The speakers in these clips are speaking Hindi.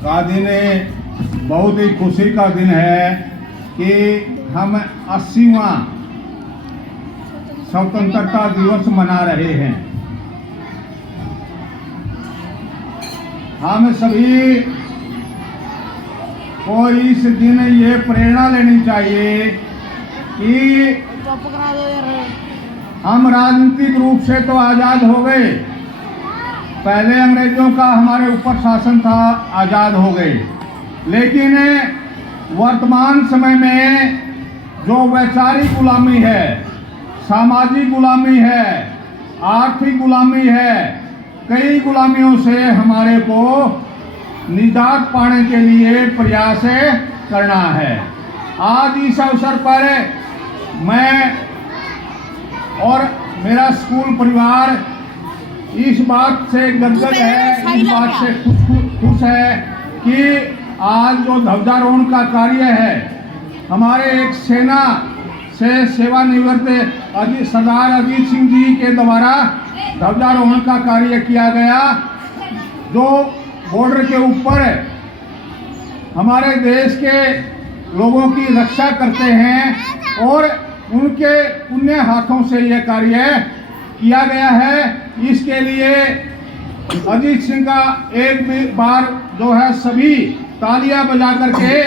का दिन बहुत ही खुशी का दिन है कि हम 80वां स्वतंत्रता दिवस मना रहे हैं। हम सभी को इस दिन ये प्रेरणा लेनी चाहिए कि हम राजनीतिक रूप से तो आज़ाद हो गए, पहले अंग्रेजों का हमारे ऊपर शासन था, आज़ाद हो गए, लेकिन वर्तमान समय में जो वैचारिक गुलामी है, सामाजिक गुलामी है, आर्थिक गुलामी है, कई गुलामियों से हमारे को निजात पाने के लिए प्रयास करना है। आज इस अवसर पर मैं और मेरा स्कूल परिवार इस बात से गदगद है, इस बात से खुश है कि आज जो ध्वजारोहण का कार्य है, हमारे एक सेना से सेवानिवृत्त सरदार अजीत सिंह जी के द्वारा ध्वजारोहण का कार्य किया गया, जो बॉर्डर के ऊपर हमारे देश के लोगों की रक्षा करते हैं और उनके पुण्य हाथों से यह कार्य किया गया है। इसके लिए अजीत सिंह का एक बार जो है सभी तालियां बजा करके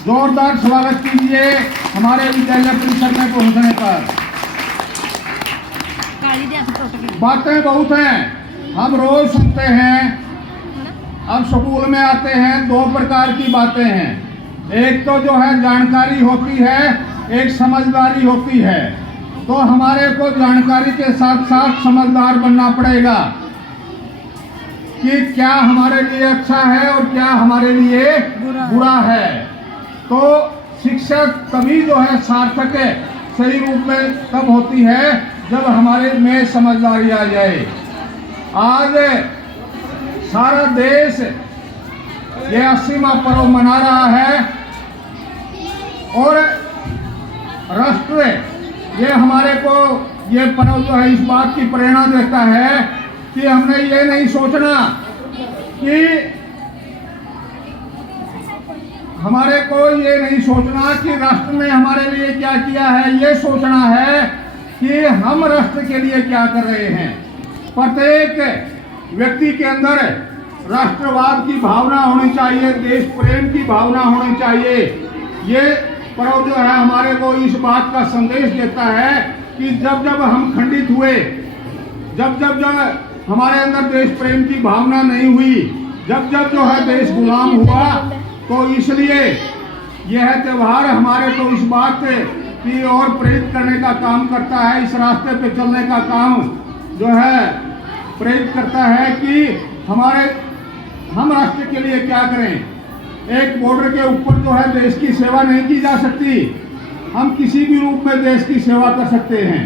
जोरदार स्वागत कीजिए हमारे विद्यालय परिसर में पहुंचने पर। बातें बहुत हैं, हम रोज सुनते हैं, अब स्कूल में आते हैं, दो प्रकार की बातें हैं, एक तो जो है जानकारी होती है, एक समझदारी होती है। तो हमारे को जानकारी के साथ साथ समझदार बनना पड़ेगा कि क्या हमारे लिए अच्छा है और क्या हमारे लिए बुरा है। तो शिक्षा तभी जो है सार्थक है, सही रूप में तब होती है जब हमारे में समझदारी आ जाए। आज सारा देश ये 80वां पर्व मना रहा है और राष्ट्र ये हमारे को ये पर्व जो है इस बात की प्रेरणा देता है कि हमने ये नहीं सोचना कि हमारे को ये नहीं सोचना कि राष्ट्र ने हमारे लिए क्या किया है, ये सोचना है कि हम राष्ट्र के लिए क्या कर रहे हैं। प्रत्येक व्यक्ति के अंदर राष्ट्रवाद की भावना होनी चाहिए, देश प्रेम की भावना होनी चाहिए। ये पर्व जो है हमारे को इस बात का संदेश देता है कि जब जब हम खंडित हुए, जब जब जो हमारे अंदर देश प्रेम की भावना नहीं हुई, जब जब जो है देश गुलाम हुआ, तो इसलिए यह त्यौहार हमारे को इस बात की ओर प्रेरित करने का काम करता है, इस रास्ते पे चलने का काम जो है प्रेरित करता है कि हम राष्ट्र के लिए क्या करें। एक बॉर्डर के ऊपर जो है देश की सेवा नहीं की जा सकती, हम किसी भी रूप में देश की सेवा कर सकते हैं।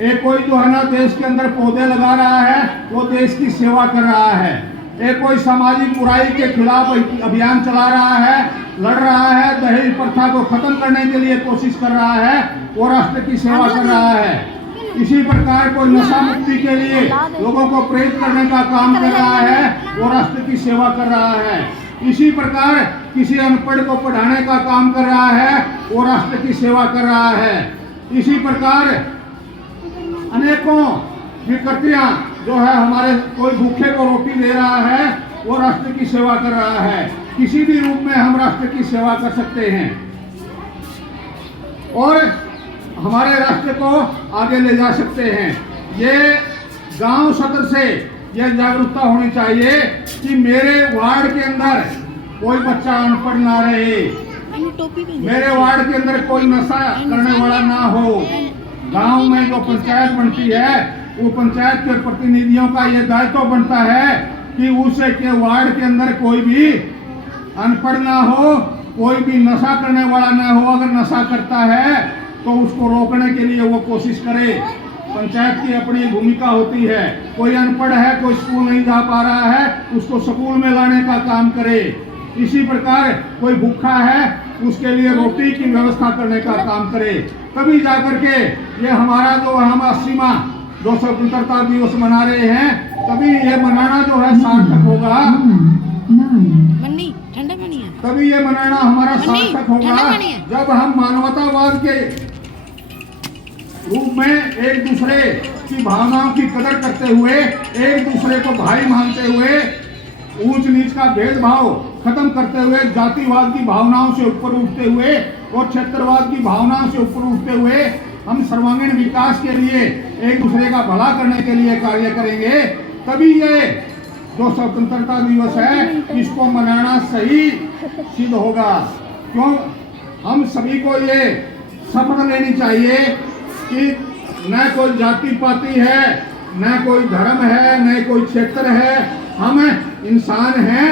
एक कोई जो है ना देश के अंदर पौधे लगा रहा है, वो देश की सेवा कर रहा है। एक कोई सामाजिक बुराई के खिलाफ अभियान चला रहा है, लड़ रहा है, दहेज प्रथा को खत्म करने के लिए कोशिश कर रहा है, वो राष्ट्र की सेवा कर रहा है। इसी प्रकार कोई नशा मुक्ति के लिए लोगों को प्रेरित करने का काम कर रहा है, वो राष्ट्र की सेवा कर रहा है। इसी प्रकार किसी अनपढ़ को पढ़ाने का काम कर रहा है, वो राष्ट्र की सेवा कर रहा है। इसी प्रकार अनेकों विकृतियां जो है हमारे कोई भूखे को रोटी दे रहा है, वो राष्ट्र की सेवा कर रहा है। किसी भी रूप में हम राष्ट्र की सेवा कर सकते हैं और हमारे राष्ट्र को आगे ले जा सकते हैं। ये गांव सतर से यह जागरूकता होनी चाहिए कि मेरे वार्ड के अंदर कोई बच्चा अनपढ़ ना रहे, मेरे वार्ड के अंदर कोई नशा करने वाला ना हो। गांव में जो पंचायत बनती है, वो पंचायत के प्रतिनिधियों का यह दायित्व बनता है कि उसके वार्ड के अंदर कोई भी अनपढ़ ना हो, कोई भी नशा करने वाला ना हो। अगर नशा करता है तो उसको रोकने के लिए वो कोशिश करे। पंचायत की अपनी भूमिका होती है। कोई अनपढ़ है, कोई स्कूल नहीं जा पा रहा है, उसको स्कूल में लाने का काम करे। इसी प्रकार कोई भूखा है, उसके लिए रोटी की व्यवस्था करने का काम करे। तभी जाकर के ये हमारा जो हम 80वां जो स्वतंत्रता दिवस मना रहे हैं, तभी ये मनाना जो है सार्थक होगा। तभी ये मनाना हमारा सार्थक होगा जब हम मानवतावाद के रूप में एक दूसरे की भावनाओं की कदर करते हुए, एक दूसरे को भाई मानते हुए, ऊंच नीच का भेदभाव खत्म करते हुए, जातिवाद की भावनाओं से ऊपर उठते हुए और क्षेत्रवाद की भावनाओं से ऊपर उठते हुए हम सर्वांगीण विकास के लिए, एक दूसरे का भला करने के लिए कार्य करेंगे। तभी ये जो स्वतंत्रता दिवस है इसको मनाना सही सिद्ध होगा। क्यों? हम सभी को ये शपथ लेनी चाहिए कि न कोई जाति पाति है, न कोई धर्म है, न कोई क्षेत्र है, हम इंसान हैं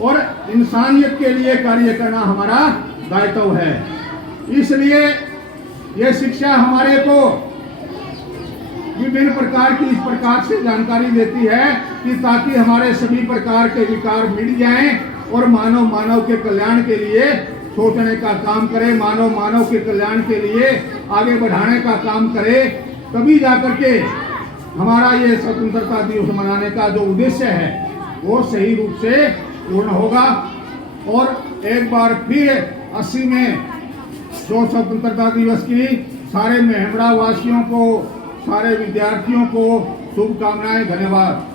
और इंसानियत के लिए कार्य करना हमारा दायित्व है। इसलिए ये शिक्षा हमारे को विभिन्न प्रकार की इस प्रकार से जानकारी देती है कि ताकि हमारे सभी प्रकार के विकार मिट जाएं और मानव के कल्याण के लिए सोचने का काम करे, मानव के कल्याण के लिए आगे बढ़ाने का काम करे। तभी जाकर के हमारा ये स्वतंत्रता दिवस मनाने का जो उद्देश्य है वो सही रूप से पूर्ण होगा। और एक बार फिर 80 में जो स्वतंत्रता दिवस की सारे मेहमड़ा वासियों को, सारे विद्यार्थियों को शुभकामनाएं। धन्यवाद।